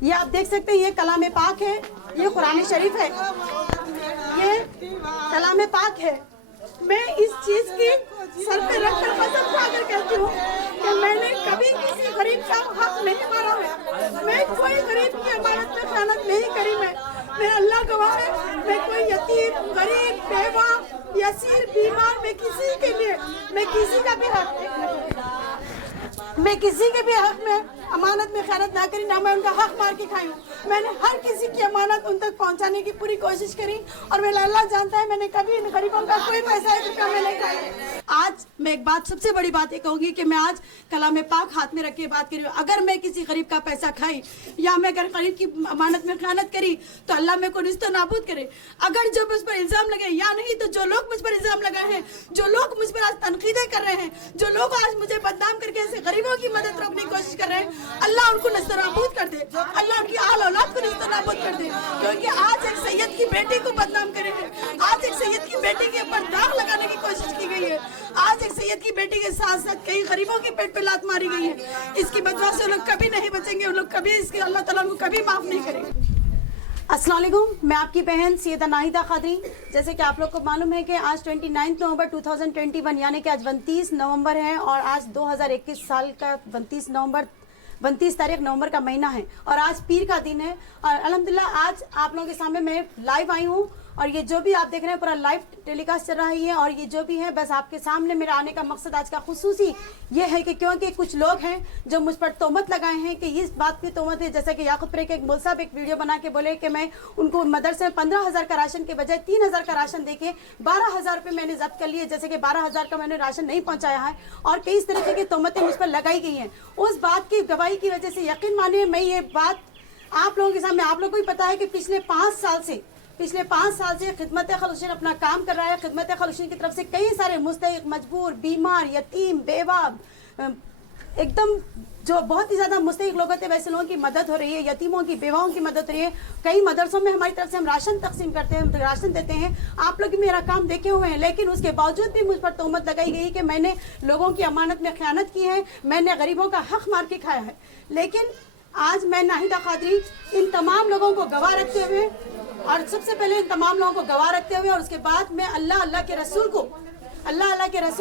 ये आप देख सकते हैं, ये कलाम पाक है, ये कुरान शरीफ है, ये कलाम पाक है। मैं इस चीज की सर पे रख कर कसम खाकर कहती हूँ कि मैंने कभी किसी गरीब का हक नहीं मारा है। मैं कोई गरीब की अमानत में खयानत नहीं करी। मैं अल्लाह गवाह है, मैं कोई यतीम, गरीब, बेवा, यसीर, बीमार, मैं किसी के लिए, मैं किसी का भी हक में अमानत में खयानत ना करी, ना मैं उनका हक मार के खाई हूँ। मैंने हर किसी की अमानत उन तक पहुँचाने की पूरी कोशिश करी और मेरा अल्लाह जानता है मैंने कभी इन गरीबों का कोई पैसा एक रुपया मैं नहीं खाई। आज मैं एक बात, सबसे बड़ी बात ये कहूँगी कि मैं आज कलाम पाक हाथ में रख के बात कर रही हूँ। अगर मैं किसी गरीब का पैसा खाई या मैं अगर गरीब की अमानत में खयानत करी तो अल्लाह मेरे को निस्तो नाबूद करे। अगर जो मुझ पर इल्जाम लगे या नहीं तो जो लोग मुझ पर इल्जाम लगाए हैं, जो लोग मुझ पर आज तनकीदें कर रहे हैं, जो लोग आज मुझे बदनाम करके ऐसे गरीबों की मदद रोकने की कोशिश कर रहे हैं, अल्लाह उनको निस्तो नाबूद कर दे, अल्लाह उनकी आल औलाद को निस्तो नाबूद कर दे। क्योंकि आज एक सैयद की बेटी को बदनाम करे हैं, आज एक सैयद की बेटी के ऊपर दाग लगाने की कोशिश की गई है, आज एक सैयद की बेटी के साथ साथ कई गरीबों के पेट पे लात मारी गई है। इसकी बदवा से लोग कभी नहीं बचेंगे, उन लोग कभी इसके अल्लाह ताला उनको कभी माफ नहीं करेंगे। अस्सलाम वालेकुम, मैं आपकी बहन सैयदा नाहिदा खादरी। जैसे कि आप लोग को मालूम है कि आज 29 नवंबर 2021 यानी कि आज 29 नवंबर है और आज 2021 साल का 29 तारीख नवंबर का महीना है और आज पीर का दिन है। और अल्हम्दुलिल्लाह आज आप लोगों के सामने मैं लाइव आई हूँ और ये जो भी आप देख रहे हैं पूरा लाइव टेलीकास्ट चल रहा है और ये जो भी है बस आपके सामने मेरा आने का मकसद आज का खुसूसी ये है कि क्योंकि कुछ लोग हैं जो मुझ पर तोहमत लगाए हैं कि इस बात की तोहमत है, जैसे कि याकूबपुरे के एक मौलवी साहब एक वीडियो बना के बोले कि मैं उनको मदरसे में 15,000 का राशन के बजाय 3,000 का राशन देके 12,000 रुपये मैंने जब्त कर लिए, जैसे कि 12,000 का मैंने राशन नहीं पहुंचाया है और कई इस तरीके की तोहमतें मुझ पर लगाई गई हैं। उस बात की गवाही की वजह से यकीन मानिए मैं ये बात आप लोगों के सामने, आप लोगों को भी पता है कि पिछले 5 साल से खिदमत खलूशिन अपना काम कर रहा है। खिदमत खलूशिन की तरफ से कई सारे मुस्तहिक, मजबूर, बीमार, यतीम, बेवा, एकदम जो बहुत ही ज़्यादा मुस्तहिक लोग थे वैसे लोगों की मदद हो रही है, यतीमों की, बेवाओं की मदद हो रही है। कई मदरसों में हमारी तरफ से हम राशन तकसीम करते हैं, राशन देते हैं। आप लोग भी मेरा काम देखे हुए हैं, लेकिन उसके बावजूद भी मुझ पर तोहमत लगाई गई कि मैंने लोगों की अमानत में खयानत की है, मैंने गरीबों का हक मार के खाया है। लेकिन आज मैं नाहिदा खादरी इन तमाम लोगों को गवाह रखते हुए और सबसे पहले इन तमाम लोगों को गवाह रखते हुए और उसके बाद मैं अल्लाह के रसूल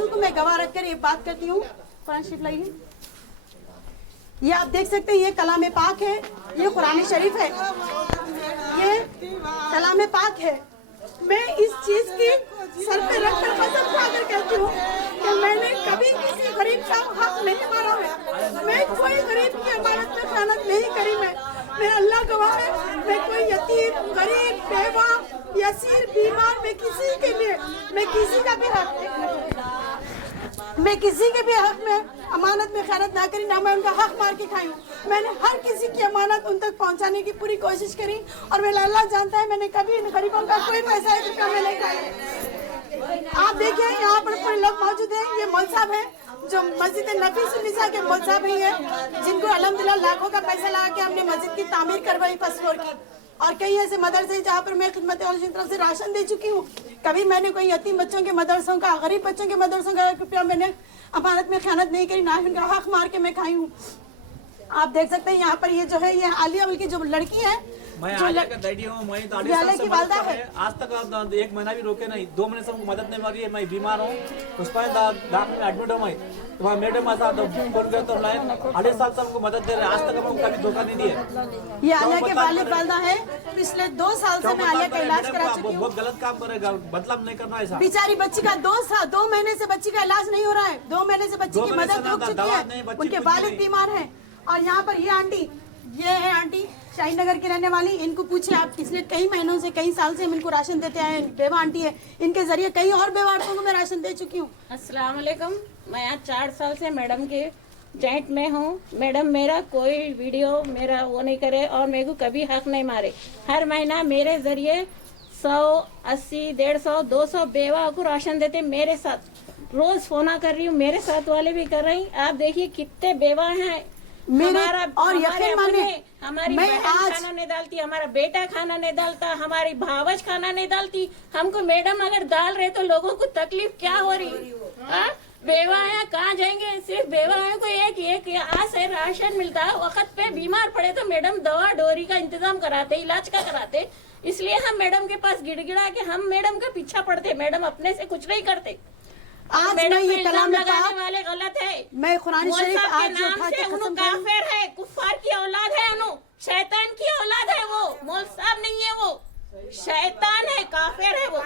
को मैं गवाह रखकर ये बात करती हूँ। कुरान शरीफ लाइए, ये आप देख सकते हैं, ये कलाम पाक है, ये कुरान शरीफ है, ये कलाम पाक है। मैं इस चीज की सर पे रख कर कसम खाकर कहती हूँ कि मैंने कभी किसी गरीब का हक नहीं मारा है। मैं कोई गरीब की अमानत में खयानत नहीं करी। मैं अल्लाह गवाह है, मैं कोई यतीम, गरीब, बेवा, यसीर, बीमार, मैं किसी के लिए, मैं किसी के भी हक में अमानत में खयानत ना करी, ना मैं उनका हक मार के खाई हूँ। मैंने हर किसी की अमानत उन तक पहुँचाने की पूरी कोशिश करी और मेरा अल्लाह जानता है मैंने कभी इन गरीबों का कोई पैसा एक रुपया मैं नहीं खाई। आप देखिए यहाँ पर पूरे लोग मौजूद हैं। ये मौलवी साहब है जो मस्जिद नफीस के मौलवी साहब हैं जिनको अल्हम्दुलिल्लाह लाखों का पैसा लगा के हमने मस्जिद की तामीर करवाई फर्स्ट फ्लोर की। और कई ऐसे मदरसे जहाँ पर मैं खिदमत की तरफ से राशन दे चुकी हूँ। कभी मैंने कोई यतीम बच्चों के मदरसों का, गरीब बच्चों के मदरसों का रुपया मैंने अमानत में खयानत नहीं करी, ना ही उनका हक मार के मैं खाई हूँ। आप देख सकते हैं यहाँ पर ये जो है ये आलिया की जो लड़की है, मैं आलिया का डैडी हूँ, मैं तो आलिया की वालदा है। आज तक 1 महीना भी रोके नहीं, 2 महीने से हमको मदद नहीं मिली है। मैं बीमार हूँ, उस पर डॉक्टर में एडमिट हूँ। मैं तो मैडम ऐसा बोल गया तो 2.5 साल से हमको मदद दे रहे हैं, आज तक हमको कभी धोखा नहीं दिए। ये आलिया के वालिद वालदा है। पिछले 2 साल से मैं आलिया का इलाज करा चुकी हूँ। बहुत गलत काम करेगा, मतलब नहीं करना ऐसा। बेचारी बच्ची का 2 महीने से बच्ची का इलाज नहीं हो रहा है, 2 महीने से बच्ची की मदद रुक चुकी है, उनके वालिद बीमार हैं। और यहाँ पर ये आंटी, ये है आंटी शाहीन नगर की रहने वाली, इनको पूछिए आप, पिछले कई महीनों से, कई साल से हम इनको राशन देते आए। बेवा आंटी है, इनके जरिए कई और बेवा औरतों को मैं राशन दे चुकी हूँ। अस्सलाम वालेकुम, मैं आज 4 साल से मैडम के जॉइंट में हूँ। मैडम मेरा कोई वीडियो मेरा वो नहीं करे और मेरे को कभी हक नहीं मारे। हर महीना मेरे जरिए 100, 80, 150, 200 बेवा को राशन देते। मेरे साथ रोज फोना कर रही हूँ, मेरे साथ वाले भी कर रही। आप देखिए कितने बेवा हैं। और यकीन माने हमारी बहन खाना नहीं डालती, हमारा बेटा खाना नहीं डालता, हमारी भावज खाना नहीं डालती। हमको मैडम अगर डाल रहे तो लोगों को तकलीफ क्या हो रही? बेवाएं कहाँ जाएंगे? सिर्फ बेवाएं को एक यहाँ से राशन मिलता है, वक्त पे बीमार पड़े तो मैडम दवा डोरी का इंतजाम कराते, इलाज का कराते। इसलिए हम मैडम के पास गिड़गिड़ा के हम मैडम का पीछा पड़ते, मैडम अपने से कुछ नहीं करते। आज मैडम मैं ये पे कलाम इल्जाम में लगाने पाक वाले गलत है। मैं कुरान मौला शरीफ साहब आज के जो नाम उठा से के उन्हों कसम खाई, काफिर है, कुफार की औलाद है, उन्हों शैतान की औलाद है, वो मौला साहब नहीं है, वो शैतान है, काफिर है वो।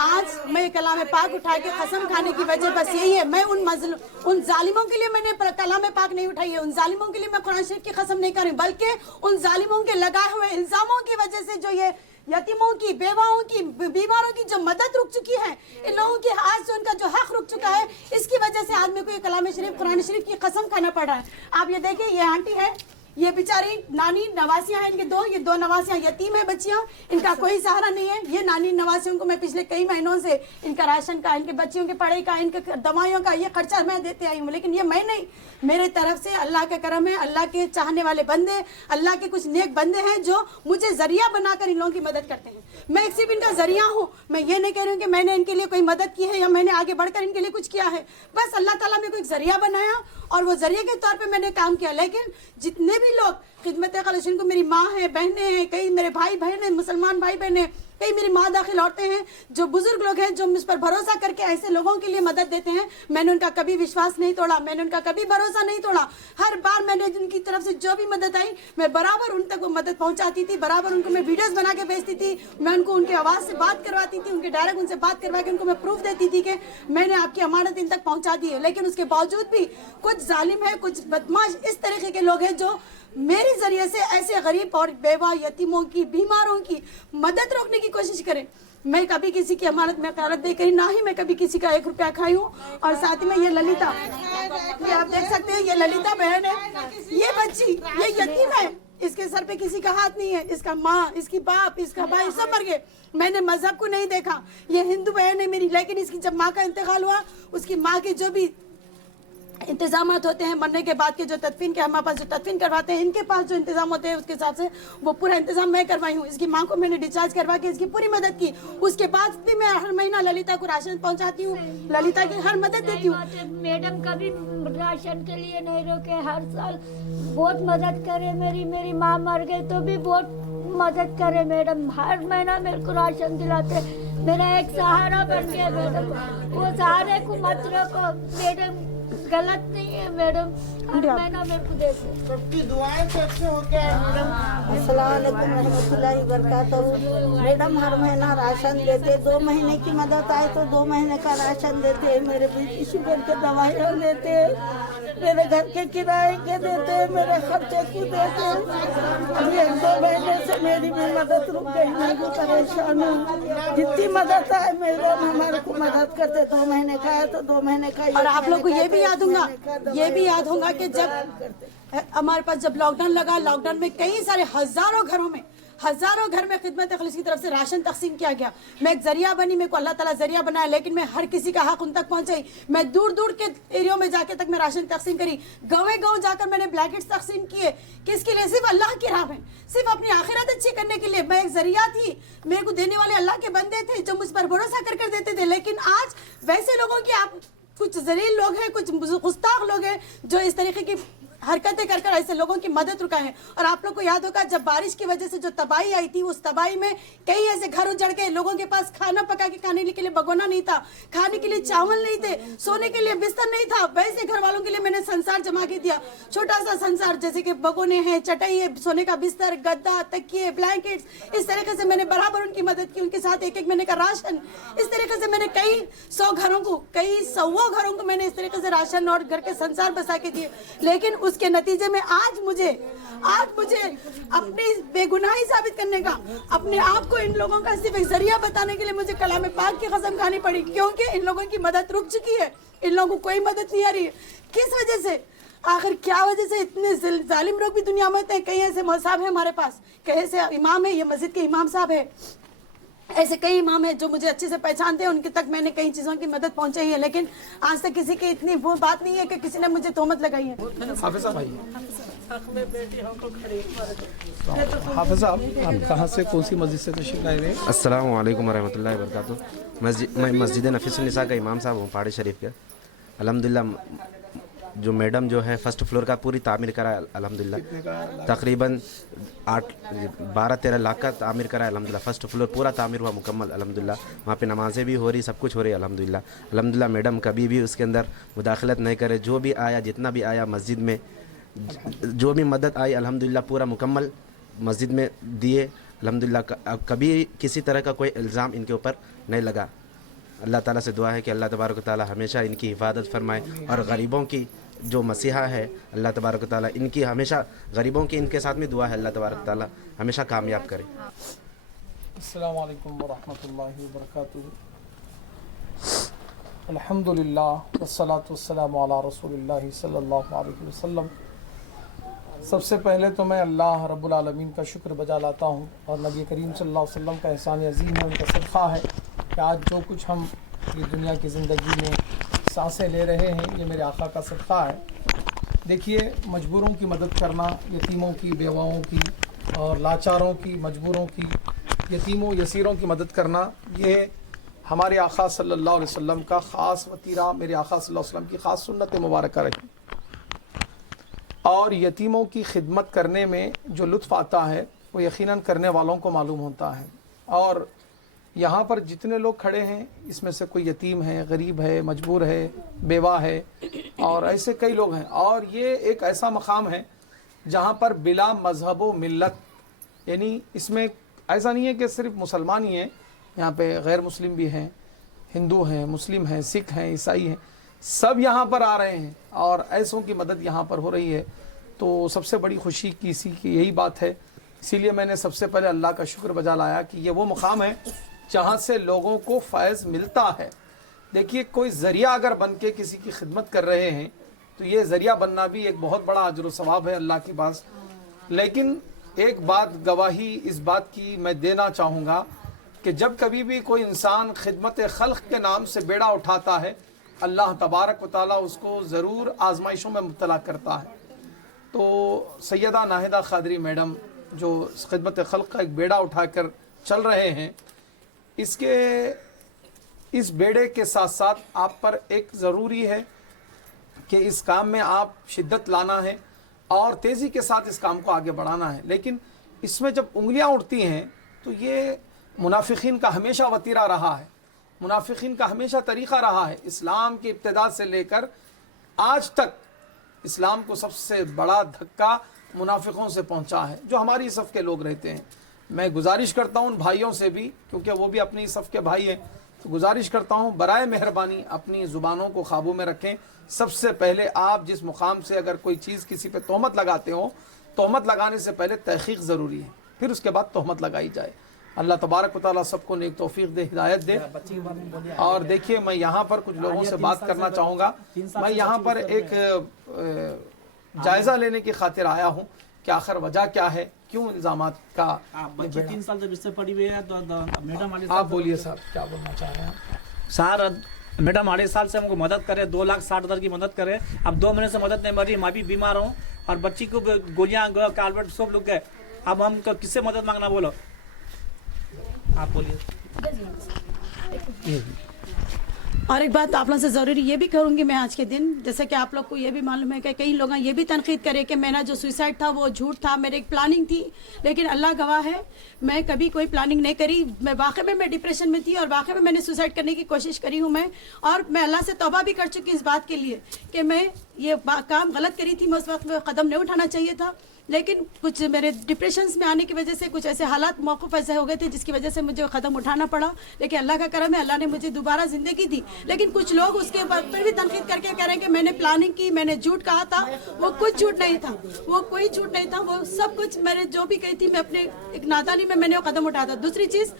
आज मैं कलाम पाक उठा के कसम खाने की वजह बस यही है, मैं उन जालिमों के लिए मैंने कलाम पाक नहीं उठाई है, उन जालिमों के लिए मैं कुरान शरीफ की कसम नहीं कर रही, बल्कि उन जालिमों के लगाए हुए इल्जामों की वजह से जो ये यतीमों की, बेवाओं की, बीमारों की जो मदद रुक चुकी है, इन लोगों के आज से उनका जो हक रुक चुका है, इसकी वजह से आज मेरे को ये कलाम शरीफ, कुरान शरीफ की कसम खाना पड़ रहा है। आप ये देखिए, ये आंटी है, ये बेचारी नानी नवासियां हैं इनके ये दो नवासियां यतीम है बच्चियां, इनका कोई सहारा नहीं है। ये नानी नवासियों को मैं पिछले कई महीनों से इनका राशन का, इनके बच्चियों के पढ़ाई का, इनके दवाइयों का ये खर्चा मैं देते आई हूँ, लेकिन ये मैं नहीं, मेरे तरफ से अल्लाह का करम है, अल्लाह के चाहने वाले बंदे, अल्लाह के कुछ नेक बंदे हैं जो मुझे जरिया बनाकर इन लोगों की मदद करते हैं। मैं एक सिर्फ इनका जरिया हूँ, मैं ये नहीं कह रही हूँ कि मैंने इनके लिए कोई मदद की है या मैंने आगे बढ़कर इनके लिए कुछ किया है, बस अल्लाह ताला मेरे को एक जरिया बनाया और वो जरिए के तौर पे मैंने काम किया। लेकिन जितने भी लोग खिदमत खलशीन को, मेरी माँ है, बहनें हैं, कई मेरे भाई बहन हैं, मुसलमान भाई बहन हैं, कई मेरी माँ दाखिल औरतें हैं, जो बुजुर्ग लोग हैं, जो मुझ पर भरोसा करके ऐसे लोगों के लिए मदद देते हैं, मैंने उनका कभी विश्वास नहीं तोड़ा, मैंने उनका कभी भरोसा नहीं तोड़ा। हर बार मैंने उनकी तरफ से जो भी मदद आई, मैं बराबर उन तक वो मदद पहुंचाती थी, बराबर उनको मैं वीडियोस बना के भेजती थी, मैं उनको उनकी आवाज़ से बात करवाती थी, उनके डायरेक्ट उनसे बात करवा के उनको मैं प्रूफ देती थी कि मैंने आपकी अमानत इन तक पहुंचा दी है। लेकिन उसके बावजूद भी कुछ जालिम है, कुछ बदमाश इस तरीके के लोग हैं जो मेरे जरिए से ऐसे गरीब और बेवा, यतीमों की, बीमारों की मदद रोकने की कोशिश करें। मैं कभी किसी की अमानत में क़यामत नहीं करी, ना ही मैं कभी किसी का 1 रुपया खाई हूँ। और साथ ही में ये ललिता, ये आप देख सकते हैं, ये ललिता बहन है, ये बच्ची, ये यतीम है, इसके सर पे किसी का हाथ नहीं है, इसका माँ, इसकी बाप, इसका भाई सब मर गए। मैंने मजहब को नहीं देखा, ये हिंदू बहन है मेरी, लेकिन इसकी जब माँ का इंतकाल हुआ, उसकी माँ के जो भी इंतजाम होते हैं मरने के बाद के, जो तदफीन के हमारे पास जो तदफीन करवाते हैं, इनके पास जो इंतजाम होते हैं उसके हिसाब से वो पूरा इंतजाम मैं करवाई हूँ। इसकी माँ को मैंने डिस्चार्ज करवा के इसकी पूरी मदद की। उसके बाद भी मैं हर महीना ललिता को राशन पहुँचाती हूँ, ललिता की हर मदद देती हूँ। मैडम कभी राशन के लिए नहीं रोके, हर साल बहुत मदद करे। मेरी माँ मर गई तो भी बहुत मदद करे मैडम, हर महीना मेरे को राशन दिलाते, मेरा एक सहारा बन गया मैडम। वो सहारे को मत रोको मैडम, गलत नहीं है मैडम, हर महीना मेरे को देते। सबकी दुआएं से अच्छे हो गया है मैडम। अस्सलाम वालेकुम रहमतुल्लाहि वबरकातुहू। मैडम हर महीना राशन देते, 2 महीने की मदद आए तो 2 महीने का राशन देते, मेरे बीपी शुगर के दवाइयाँ देते, मेरे घर के किराए के देते, मेरे खर्चे को देते। अभी 1-2 महीने से मेरी भी मदद रुक गई, मैं भी परेशान हूँ। जितनी मदद आए मैडम हमारे को मदद करते, 2 महीने का है तो 2 महीने का। और आप लोग को ये भी याद होगा, ये भी याद होगा कि जब हमारे पास जब लॉकडाउन लगा, लॉकडाउन में कई सारे हजारों घर में खिदमत खलीस की तरफ से राशन तकसीम किया गया। मैं एक जरिया बनी, मेरे को अल्लाह ताला जरिया बनाया, लेकिन मैं हर किसी का हक उन तक पहुंचाई। मैं दूर दूर के एरियो में जाके तक मैं राशन तकसीम करी, गाँव जाकर मैंने ब्लैंकेट्स तकसीम किए। किसके लिए? सिर्फ अल्लाह की राह में, सिर्फ अपनी आखिरत अच्छी करने के लिए। मैं एक जरिया थी, मेरे को देने वाले अल्लाह के बंदे थे जो मुझ पर भरोसा कर देते थे। लेकिन आज वैसे लोगों की, आप कुछ जलील लोग हैं, कुछ गुस्ताख लोग हैं जो इस तरीके की हरकतें कर ऐसे लोगों की मदद रुका है। और आप लोग को याद होगा जब बारिश की वजह से जो तबाही आई थी, उस तबाही में कई ऐसे घर उजड़ गए, लोगों के पास खाना पका के खाने के लिए भगोना नहीं था, खाने के लिए चावल नहीं थे, सोने के लिए बिस्तर नहीं था। वैसे घर वालों के लिए मैंने संसार जमा के दिया, छोटा सा संसार, जैसे कि भगोने हैं, चटाई है, सोने का बिस्तर, गद्दा, तकिए, ब्लैंकेट्स, इस तरीके से मैंने बराबर उनकी मदद की। उनके साथ 1-1 महीने का राशन, इस तरीके से मैंने कई सौ घरों को मैंने इस तरीके से राशन और घर के संसार बसा के दिए। लेकिन उसके नतीजे में आज मुझे अपनी बेगुनाही साबित करने का, अपने आप को इन लोगों का सिर्फ एक जरिया बताने के लिए मुझे कलाम पाक की कसम खानी पड़ी, क्योंकि इन लोगों की मदद रुक चुकी है, इन लोगों को कोई मदद नहीं आ रही है। किस वजह से, आखिर क्या वजह से इतने जालिम लोग भी दुनिया में होते हैं? कई ऐसे मौसाब है हमारे पास, कई ऐसे इमाम है, ये मस्जिद के इमाम साहब है, ऐसे कई इमाम हैं जो मुझे अच्छे से पहचानते हैं, उनके तक मैंने कई चीज़ों की मदद पहुंचाई है। लेकिन आज तक किसी की इतनी वो बात नहीं है कि किसी ने मुझे तोहमत लगाई है। हाफिज साहब, आप कहाँ से, कौन सी मस्जिद से तशरीफ लाए हुए? अस्सलाम वालेकुम रहमतुल्लाहि व बरकातुहू। मैं मस्जिद नफीसुन्निसा का इमाम साहब हूँ, पहाड़ी शरीफ के। अल्हम्दुलिल्लाह जो मैडम जो है फर्स्ट फ्लोर का पूरी तामीर करा है अल्हम्दुलिल्लाह, तकरीबन 12-13 लाख का तामीर करा है अल्हम्दुलिल्लाह। फर्स्ट फ्लोर पूरा तामीर हुआ मुकम्मल अल्हम्दुलिल्लाह। वहाँ पे नमाज़ें भी हो रही, सब कुछ हो रही है अल्हम्दुलिल्लाह। अल्हम्दुलिल्लाह मैडम कभी भी उसके अंदर मुदाखलत नहीं करे, जो भी आया जितना भी आया मस्जिद में जो भी मदद आई अल्हम्दुलिल्लाह पूरा मुकम्मल मस्जिद में दिए अल्हम्दुलिल्लाह। कभी किसी तरह का कोई इल्ज़ाम इनके ऊपर नहीं लगा। अल्लाह ताला से दुआ है कि अल्लाह तबारक व तआला हमेशा इनकी हिफाजत फरमाए और गरीबों की जो मसीहा है अल्लाह तबारक व तआला इनकी हमेशा गरीबों की इनके साथ में दुआ है, अल्लाह तबारक व तआला हमेशा कामयाब करे। अस्सलाम वालेकुम व रहमतुल्लाहि व बरकातुहू। अल्हम्दुलिल्लाह वस्सलातु वस्सलामु अला रसूलिल्लाह सल्लल्लाहु अलैहि वसल्लम। सबसे पहले तो मैं अल्लाह रब्बुल आलमीन का शुक्र बजा लाता हूँ और नबी करीम सल्लल्लाहु अलैहि वसल्लम का एहसान अज़ीम है, उनका सदक़ा है कि आज जो कुछ हम ये दुनिया की ज़िंदगी में सांसें ले रहे हैं ये मेरे आका का सदक़ा है। देखिए, मजबूरों की मदद करना, यतीमों की, बेवाओं की और लाचारों की, मजबूरों की, यतीमों यसीरों की मदद करना, ये हमारे आका सल्लल्लाहु अलैहि वसल्लम का ख़ास वतीरा, मेरे आका सल्लल्लाहु अलैहि वसल्लम की ख़ास सुन्नत मुबारक रही। और यतीमों की खिदमत करने में जो लुत्फ़ आता है वो यकीनन करने वालों को मालूम होता है। और यहाँ पर जितने लोग खड़े हैं इसमें से कोई यतीम है, गरीब है, मजबूर है, बेवा है और ऐसे कई लोग हैं। और ये एक ऐसा मकाम है जहाँ पर बिला मज़हब व मिल्लत, यानी इसमें ऐसा नहीं है कि सिर्फ मुसलमान ही हैं, यहाँ पे गैर मुस्लिम भी हैं, हिंदू हैं, मुस्लिम हैं, सिख हैं, ईसाई हैं, सब यहाँ पर आ रहे हैं और ऐसों की मदद यहाँ पर हो रही है। तो सबसे बड़ी खुशी की इसी की यही बात है। इसीलिए मैंने सबसे पहले अल्लाह का शुक्र बजा लाया कि ये वो मुकाम है जहाँ से लोगों को फ़ैज़ मिलता है। देखिए, कोई ज़रिया अगर बन के किसी की खिदमत कर रहे हैं तो ये ज़रिया बनना भी एक बहुत बड़ा अजर व सवाब है अल्लाह के पास। लेकिन एक बात गवाही इस बात की मैं देना चाहूँगा कि जब कभी भी कोई इंसान खिदमत खल्क़ के नाम से बेड़ा उठाता है, अल्लाह तबारक व तआला उसको ज़रूर आजमाइशों में मुब्तला करता है। तो सैयदा नाहिदा क़ादरी मैडम जो खिदमत खल्क़ का एक बेड़ा उठाकर चल रहे हैं, इस बेड़े के साथ साथ आप पर एक ज़रूरी है कि इस काम में आप शिद्दत लाना है और तेज़ी के साथ इस काम को आगे बढ़ाना है। लेकिन इसमें जब उंगलियां उठती हैं तो ये मुनाफिकीन का हमेशा वतीरा रहा है, मुनाफिकीन का हमेशा तरीक़ा रहा है। इस्लाम की इब्तिदा से लेकर आज तक इस्लाम को सबसे बड़ा धक्का मुनाफिकों से पहुंचा है, जो हमारी सफ़ के लोग रहते हैं। मैं गुजारिश करता हूं उन भाइयों से भी, क्योंकि वो भी अपनी सफ़ के भाई हैं, तो गुजारिश करता हूं बराए मेहरबानी अपनी ज़ुबानों को काबू में रखें। सबसे पहले आप जिस मुकाम से अगर कोई चीज़ किसी पे तोहमत लगाते हो, तोहमत लगाने से पहले तहक़ीक़ ज़रूरी है, फिर उसके बाद तोहमत लगाई जाए। अल्लाह तबारक व तआला सबको नेक तौफीक दे, हिदायत दे। और देखिए, मैं यहाँ पर कुछ लोगों से बात करना चाहूँगा। मैं यहाँ पर एक जायज़ा लेने की खातिर आया हूँ कि आखिर वजह क्या है, क्यों इल्ज़ामात का। बच्ची 3 साल जब इससे पड़ी हुई है तो मैडम आप बोलिए साहब, क्या बोलना चाह रहे हैं? सर, मैडम 2.5 साल से हमको मदद करे, 2,60,000 की मदद करे। अब 2 महीने से मदद नहीं मरी, मैं भी बीमार हूँ और बच्ची को गोलियाँ कार्बेट सब लुक गए। अब हम किससे मदद मांगना, बोलो आप बोलिए। और एक बात आप लोगों से ज़रूरी ये भी करूँगी मैं आज के दिन, जैसे कि आप लोग को ये भी मालूम है कि कई लोग ये भी तनकीद करे कि मेरा जो सुसाइड था वो झूठ था, मेरी एक प्लानिंग थी। लेकिन अल्लाह गवाह है, मैं कभी कोई प्लानिंग नहीं करी। मैं वाकई में मैं डिप्रेशन में थी और वाकई में मैंने सुसाइड करने की कोशिश करी हूँ मैं, और मैं अल्लाह से तौबा भी कर चुकी इस बात के लिए कि मैं ये काम गलत करी थी, मैं उस वक्त में कदम नहीं उठाना चाहिए था। लेकिन कुछ मेरे डिप्रेशंस में आने की वजह से कुछ ऐसे हालात मौक़िफ़ ऐसे हो गए थे जिसकी वजह से मुझे कदम उठाना पड़ा। लेकिन अल्लाह का करम है, अल्लाह ने मुझे दोबारा ज़िंदगी दी। लेकिन कुछ लोग उसके ऊपर भी तनकीद करके कह रहे हैं कि मैंने प्लानिंग की, मैंने झूठ कहा था। वो कुछ झूठ नहीं था, वो कोई झूठ नहीं था, वो सब कुछ मैंने जो भी कही थी मैं अपने एक नादानी में मैंने वो कदम उठाया था। दूसरी चीज़,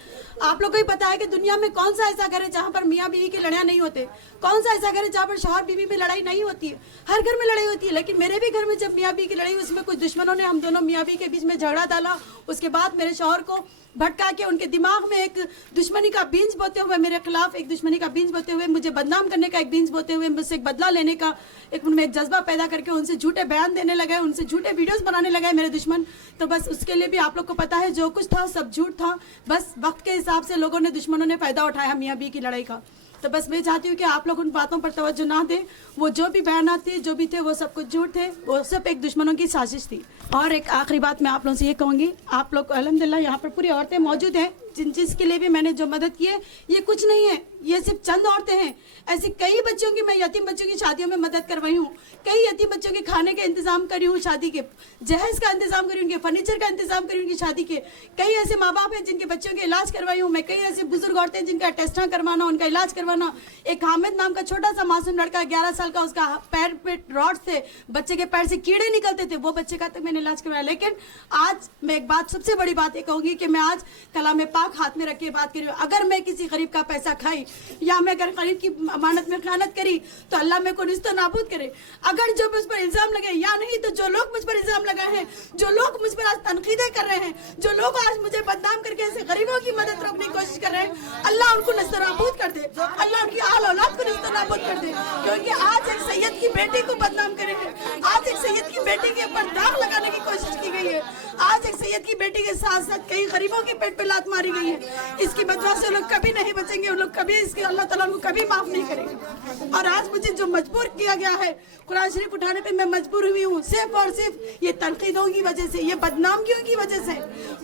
आप लोग को ही पता है कि दुनिया में कौन सा ऐसा घर है जहाँ पर मियाँ बीवी की लड़ाई नहीं होते, कौन सा ऐसा घर है जहाँ पर शौहर बीवी में लड़ाई नहीं होती है। हर घर में लड़ाई होती है। लेकिन मेरे भी घर में जब मियाँ बीवी की लड़ाई, उसमें कुछ दुश्मनों ने हम दोनों मियाँ बीवी के बीच में झगड़ा डाला। उसके बाद मेरे शौहर को भटका के उनके दिमाग में एक दुश्मनी का बीज बोते हुए, मेरे खिलाफ एक दुश्मनी का बीज बोते हुए, मुझे बदनाम करने का एक बीज बोते हुए, मुझसे एक बदला लेने का एक उनमें एक जज्बा पैदा करके उनसे झूठे बयान देने लगे, उनसे झूठे वीडियोस बनाने लगे मेरे दुश्मन। तो बस उसके लिए भी आप लोग को पता है जो कुछ था सब झूठ था। बस वक्त के हिसाब से लोगों ने, दुश्मनों ने फ़ायदा उठाया मियाँ बीवी की लड़ाई का। तो बस मैं चाहती हूँ कि आप लोग उन बातों पर तवज्जो ना दें। वो जो भी बयानात थे, जो भी थे, वो सब कुछ झूठ थे, वो सब एक दुश्मनों की साजिश थी। और एक आखिरी बात मैं आप लोगों से ये कहूँगी, आप लोग अल्हम्दुलिल्लाह यहाँ पर पूरी औरतें मौजूद हैं, जिन चीज़ के लिए भी मैंने जो मदद की है ये कुछ नहीं है, ये सिर्फ चंद औरतें हैं। ऐसे कई बच्चों की, मैं यतीम बच्चों की शादियों में मदद करवाई हूँ, कई यतीम बच्चों के खाने का इंतजाम करी हूँ, शादी के जहेज का इंतजाम करी, उनके फर्नीचर का इंतजाम करी, उनकी शादी के। कई ऐसे माँ बाप हैं जिनके बच्चों के इलाज करवाई हूँ मैं, कई ऐसे बुजुर्ग औरतें हैं जिनका टेस्टा करवाना, उनका इलाज करवाना। एक हामिद नाम का छोटा सा मासूम लड़का 11 साल का, उसका पैर पे रॉड से, बच्चे के पैर से कीड़े निकलते थे, वो बच्चे का तक मैंने इलाज करवाया। लेकिन आज मैं एक बात, सबसे बड़ी बात ये कहूँगी कि मैं आज कलाम पाक हाथ में रख के बात कर रही हूँ। अगर मैं किसी गरीब का पैसा खाई या मैं अगर गरीब की अमानत में खयानत करी तो अल्लाह मेरे को निस्तो नाबूद करे। अगर जो मुझ पर इल्जाम लगे, या नहीं तो जो लोग मुझ पर इल्जाम लगाए हैं, जो लोग मुझ पर आज तनकीदें कर रहे हैं, जो लोग आज मुझे बदनाम करके ऐसे गरीबों की मदद रोकने की कोशिश कर रहे हैं, अल्लाह उनको निस्तो नाबूद कर दे, अल्लाह उनकी आल औलाद को निस्तो नाबूद कर दे। क्योंकि आज एक सैयद की बेटी को बदनाम करे हैं, आज एक सैयद की बेटी के ऊपर दाग लगाने की कोशिश की गई है, आज एक सैयद की बेटी के साथ साथ कई गरीबों के पेट पे लात मारी गई है। इसकी बदवा से लोग कभी नहीं बचेंगे, वो लोग कभी इसके अल्लाह ताला उनको कभी माफ नहीं करेंगे। और आज मुझे जो मजबूर किया गया है कुरान शरीफ उठाने पे, मैं मजबूर हुई हूँ सिर्फ और सिर्फ ये तनकीदों की वजह से, ये बदनामियों की वजह से।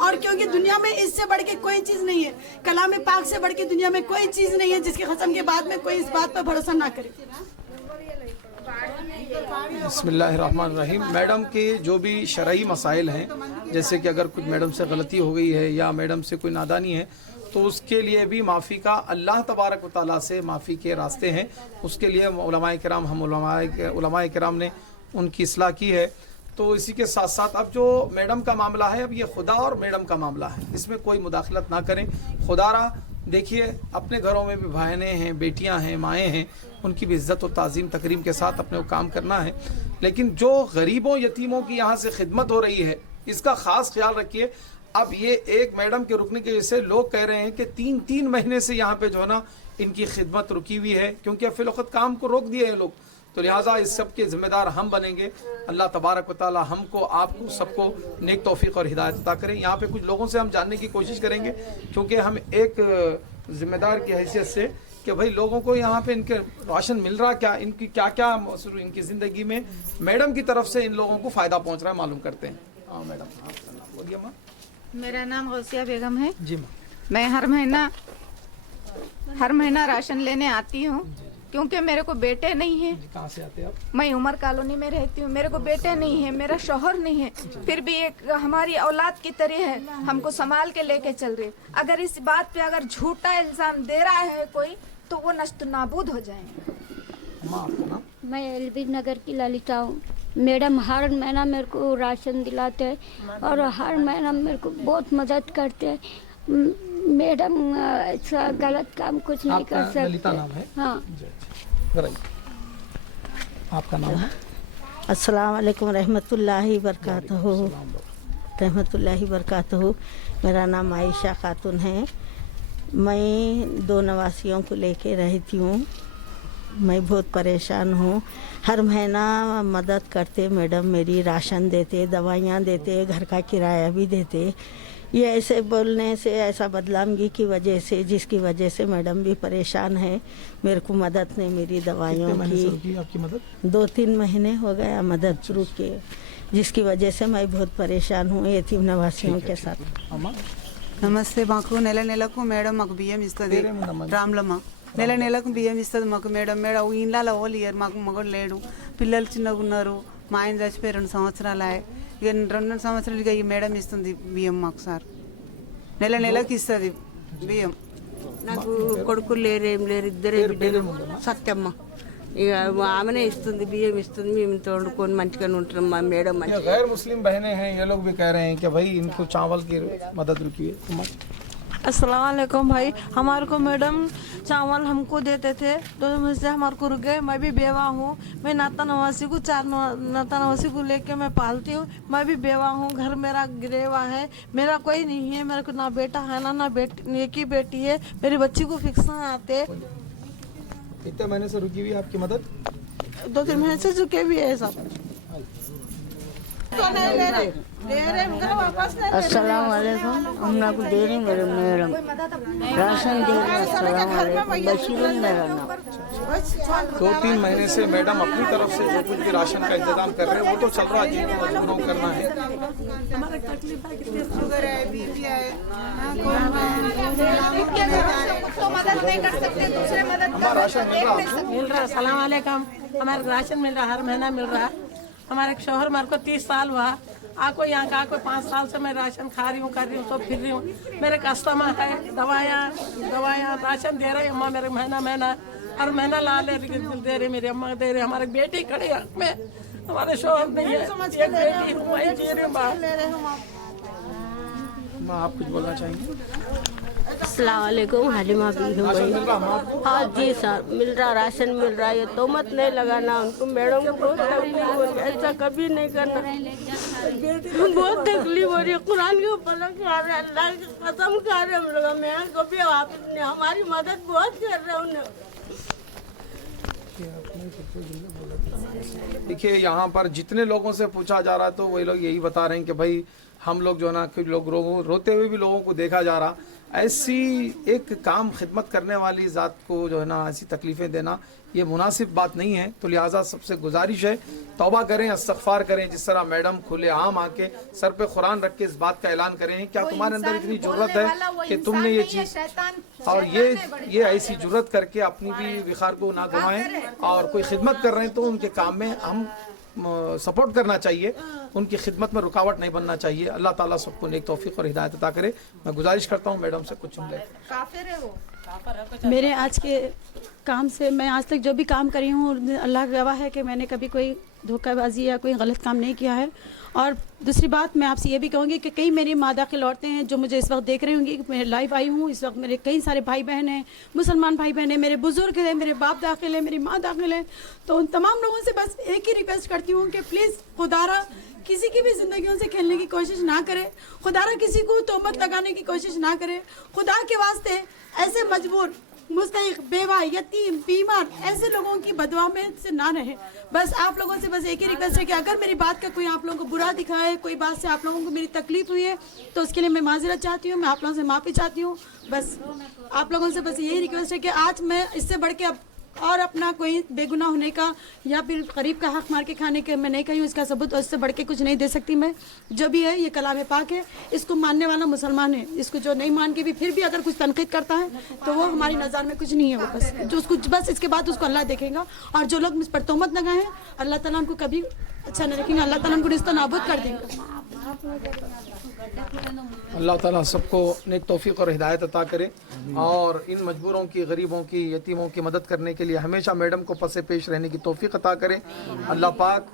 और क्योंकि दुनिया में इससे बढ़ के कोई चीज़ नहीं है, कलाम पाक से बढ़ के दुनिया में कोई चीज़ नहीं है जिसके कसम के बाद में कोई इस बात पर भरोसा ना करे। बिस्मिल्लाहिर्रहमानिर्रहीम। मैडम के जो भी शरई मसाइल हैं, जैसे कि अगर कुछ मैडम से गलती हो गई है या मैडम से कोई नादानी है, तो उसके लिए भी माफ़ी का अल्लाह तबारक व तआला से माफ़ी के रास्ते हैं। उसके लिए उलमाए किराम, हम उलमाए किराम ने उनकी इस्लाह की है। तो इसी के साथ साथ अब जो मैडम का मामला है, अब ये खुदा और मैडम का मामला है, इसमें कोई मुदाखलत ना करें। खुदारा देखिए, अपने घरों में भी बहनें हैं, बेटियां हैं, माएँ हैं, उनकी भी इज़्ज़त और ताज़ीम तकरीम के साथ अपने को काम करना है। लेकिन जो गरीबों यतीमों की यहाँ से खिदमत हो रही है, इसका ख़ास ख्याल रखिए। अब ये एक मैडम के रुकने की वजह से लोग कह रहे हैं कि 3 महीने से यहाँ पे जो है ना इनकी खिदमत रुकी हुई है, क्योंकि अब फिलवक्त काम को रोक दिए हैं लोग। तो लिहाजा इस सब के ज़िम्मेदार हम बनेंगे। अल्लाह तबारक व तआला हमको, आपको, सबको नेक तौफीक और हिदायत अता करें। यहाँ पे कुछ लोगों से हम जानने की कोशिश करेंगे, क्योंकि हम एक ज़िम्मेदार की हैसियत से कि भाई लोगों को यहाँ पे इनके राशन मिल रहा क्या, इनकी क्या क्या इनकी ज़िंदगी में मैडम की तरफ से इन लोगों को फ़ायदा पहुँच रहा है, मालूम करते हैं। हाँ मैडम, बोलिए माँ। मेरा नाम गौसिया बेगम है जी माँ। मैं हर महीना राशन लेने आती हूँ, क्योंकि मेरे को बेटे नहीं है। कहाँ से आते हैं आप? मैं उमर कॉलोनी में रहती हूँ, मेरे को बेटे नहीं है, मेरा शौहर नहीं है, फिर भी एक हमारी औलाद की तरह है, हमको संभाल के लेके चल रहे। अगर इस बात पे अगर झूठा इल्जाम दे रहा है कोई, तो वो नष्ट नाबूद हो जाएंगे। माँ, आपका नाम? मैं एलबी नगर की ललिता हूँ। मैडम हर महीना मेरे को राशन दिलाते हैं और हर महीना मेरे को बहुत मदद करते हैं। मैडम ऐसा गलत काम कुछ नहीं कर सकते। ललिता नाम है? हाँ। आपका नाम है? अस्सलाम वालेकुम रहमतुल्लाहि बरकातहू। रहमतुल्लाहि बरकातहू। मेरा नाम आयशा खातून है। मैं 2 नवासियों को लेके रहती हूँ। मैं बहुत परेशान हूँ। हर महीना मदद करते मैडम, मेरी राशन देते, दवाइयाँ देते, घर का किराया भी देते। ये ऐसे बोलने से, ऐसा बदनामी की वजह से, जिसकी वजह से मैडम भी परेशान है। मेरे को मदद नहीं, मेरी दवाइयों की आपकी मदद 2-3 महीने हो गया मदद शुरू के, जिसकी वजह से मैं बहुत परेशान हूँ यतीम नवासियों के साथ। నమస్తే. మాకు నెలకు మేడం మాకు బియ్యం ఇస్తుంది. రామ్లమ్మ నెలకు బియ్యం ఇస్తుంది మాకు మేడం. ఇళ్ళలో ఓళ్ళు ఇయ్యరు, మాకు మగడు లేడు, పిల్లలు చిన్నగా ఉన్నారు, మా ఆయన చచ్చిపోయి 2 సంవత్సరాలు. ఇక 2 సంవత్సరాలు ఇక ఈ మేడం ఇస్తుంది బియ్యం మాకు. సార్ నెలకు ఇస్తుంది బియ్యం. నాకు కొడుకులు లేరు, ఏం లేరు, ఇద్దరే బిడ్డలు. సత్యమ్మ ఇక ఆమెనే ఇస్తుంది, బియ్యం ఇస్తుంది, మేము తోడుకొని మంచిగా ఉంటున్నాం మా మేడం. गैर मुस्लिम बहनें हैं, ये लोग भी कह रहे हैं कि भाई इनको चावल की मदद रुकी है। अस्सलाम वालेकुम भाई, हमारे को मैडम चावल हमको देते थे, तो मुझसे हमारे को रुक गए। मैं भी बेवा हूँ, मैं नाता नवासी को 4 नाता नवासी को लेके मैं पालती हूँ। मैं भी बेवा हूँ, घर मेरा गिरेवा है, मेरा कोई नहीं है, मेरे को ना बेटा है ना बेटी, एक ही बेटी है। मेरी बच्ची को फिक्स आते। कितने महीने से रुकी हुई आपकी मदद? 2-3 महीने से चुके भी है सब। अस्सलाम वालेकुम हम ना को दे रहे मेरे मैडम राशन दे रहे अस्सलाम वालेकुम बशीरुल मेरा नाम 2-3 महीने से मैडम अपनी तरफ से जो कुछ भी राशन का इंतजाम कर रहे हैं वो तो चल रहा है, जिनको मजबूरों करना है। हमारा तकलीफ है, कितने शुगर है, बीपी है, तो मदद नहीं कर सकते, दूसरे मदद हमारा राशन मिल रहा है। मिल रहा है। सलाम वालेकुम। हमारा राशन मिल रहा है, हर महीना मिल रहा है। हमारे शोहर मार को 30 साल हुआ, आको यहाँ का आको 5 साल से मैं राशन खा रही हूँ, कर रही हूँ, तो फिर रही हूँ। मेरे कस्टमर है, दवाइयाँ राशन दे रहे अम्मा मेरे महीना हर महीना ला ले दे रहे, मेरी अम्मा दे रहे। हमारी बेटी खड़ी है में, हमारे शोहर नहीं है, एक बेटी हूँ, वही जी रही हूँ बाहर। माँ आप कुछ बोलना चाहेंगे? अस्सलाम वालेकुम, हालिमा भी हूँ भाई। हाँ जी सर, मिल रहा राशन मिल रहा है, ये तोहमत नहीं लगाना उनको, मैडम को बहुत तकलीफ हो रही है, ऐसा कभी नहीं करना। बहुत तकलीफ हो रही है, कुरान के ऊपर खा रहे, अल्लाह की कसम खा रहे हम लोग, मैं कभी आपने हमारी मदद बहुत कर रहे उन्हें। देखिए यहाँ पर जितने लोगों से पूछा जा रहा है तो वही लोग यही बता रहे हैं कि भाई हम लोग जो है ना, कुछ लोग रोते हुए भी लोगों को देखा जा रहा। ऐसी एक काम खिदमत करने वाली ज़ात को जो है ना ऐसी तकलीफ़ें देना ये मुनासिब बात नहीं है। तो लिहाजा सबसे गुजारिश है तौबा करें, इस्तग़फ़ार करें। जिस तरह मैडम खुले आम आके सर पे कुरान रख के इस बात का ऐलान करें, क्या तुम्हारे अंदर इतनी जुर्रत है कि तुमने ये चीज़ और ये ऐसी जुर्रत करके अपनी भी विखार को ना गंवाएं, और कोई खिदमत कर रहे हैं तो उनके काम में हम सपोर्ट करना चाहिए, उनकी खिदमत में रुकावट नहीं बनना चाहिए। अल्लाह ताला सबको नेक तौफीक और हिदायत अता करे। मैं गुजारिश करता हूँ मैडम से कुछ जुमले। मेरे आज के काम से मैं आज तक जो भी काम करी हूँ, अल्लाह गवाह है कि मैंने कभी कोई धोखाबाजी या कोई गलत काम नहीं किया है। और दूसरी बात मैं आपसे ये भी कहूँगी कि कई मेरी माँ दाखिल औरतें हैं जो मुझे इस वक्त देख रही होंगी, मैं लाइव आई हूँ इस वक्त, मेरे कई सारे भाई बहन हैं, मुसलमान भाई बहन हैं, मेरे बुजुर्ग हैं, मेरे बाप दाखिल हैं, मेरी माँ दाखिल है। तो उन तमाम लोगों से बस एक ही रिक्वेस्ट करती हूँ कि प्लीज़ खुदारा किसी की भी ज़िंदगियों से खेलने की कोशिश ना करे, खुदारा किसी को तोहमत लगाने की कोशिश ना करे। खुदा के वास्ते ऐसे मजबूर, मुस्तहिक, बेवा, यतीम, बीमार ऐसे लोगों की बदवा में से ना रहे। बस आप लोगों से बस एक ही रिक्वेस्ट है कि अगर मेरी बात का कोई आप लोगों को बुरा दिखा है, कोई बात से आप लोगों को मेरी तकलीफ हुई है, तो उसके लिए मैं माजरत चाहती हूँ, मैं आप लोगों से माफ़ी चाहती हूँ। बस आप लोगों से बस यही रिक्वेस्ट है कि आज मैं इससे बढ़ के अब और अपना कोई बेगुनाह होने का या फिर गरीब का हक मार के खाने के मैं नहीं कही हूँ, इसका सबूत और इससे बढ़ के कुछ नहीं दे सकती मैं। जो भी है ये कलाम पाक है, इसको मानने वाला मुसलमान है, इसको जो नहीं मान के भी फिर भी अगर कुछ तनकीद करता है तो वो हमारी नज़र में कुछ नहीं है। वो बस जो उसको बस इसके बाद उसको अल्लाह देखेगा। और जो लोग मुझ पर तोहमत लगाए हैं अल्लाह ताला उनको कभी अच्छा नहीं रखेंगे, अल्लाह ताला उनको रिश्ता नाबूद कर देंगे। अल्लाह ताला सबको नेक तौफीक और हिदायत अता करे, और इन मजबूरों की, गरीबों की, यतीमों की मदद करने के लिए हमेशा मैडम को पसे पेश रहने की तौफीक अता करे। अल्लाह पाक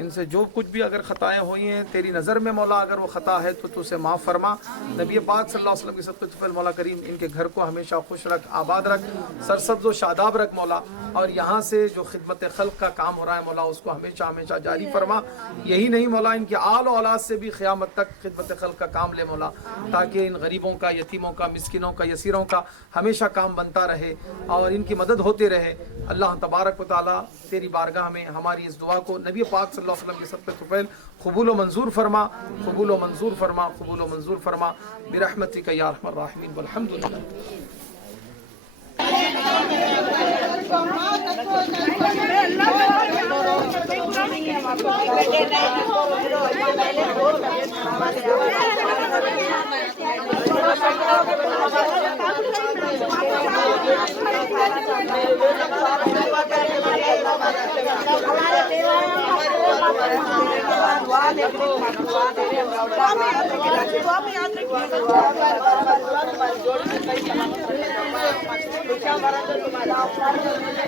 इनसे जो कुछ भी अगर ख़ताएँ हुई हैं तेरी नज़र में मौला, अगर वो ख़ता है तो तू उसे माफ़ फरमा। नबी पाक सल्लल्लाहु अलैहि वसल्लम की सदक़े तुफ़ैल मौला करीम इनके घर को हमेशा खुश रख, आबाद रख, सरसब्ज़ व शादाब रख मौला। और यहाँ से जो खिदमत खल्क़ का काम हो रहा है मौला उसको हमेशा हमेशा जारी फरमा। यही नहीं मौला, इनके आल और औलाद से भी क़यामत तक खिदमत खल्क़ का काम ले मौला, ताकि इन गरीबों का, यतीमों का, मिस्किनों का, यसीरों का हमेशा काम बनता रहे और इनकी मदद होती रहे। अल्लाह तबारक व तआला तेरी बारगाह में हमारी इस दुआ को नबी पाक सल्लल्लाहु अलैहि वसल्लम के सदक़े तुफ़ैल क़बूल व मंजूर फरमा, क़बूल व मंजूर फरमा, क़बूल व मंजूर फरमा बिरहमतिका या अरहमर राहिमीन वल्हम्दुलिल्लाह।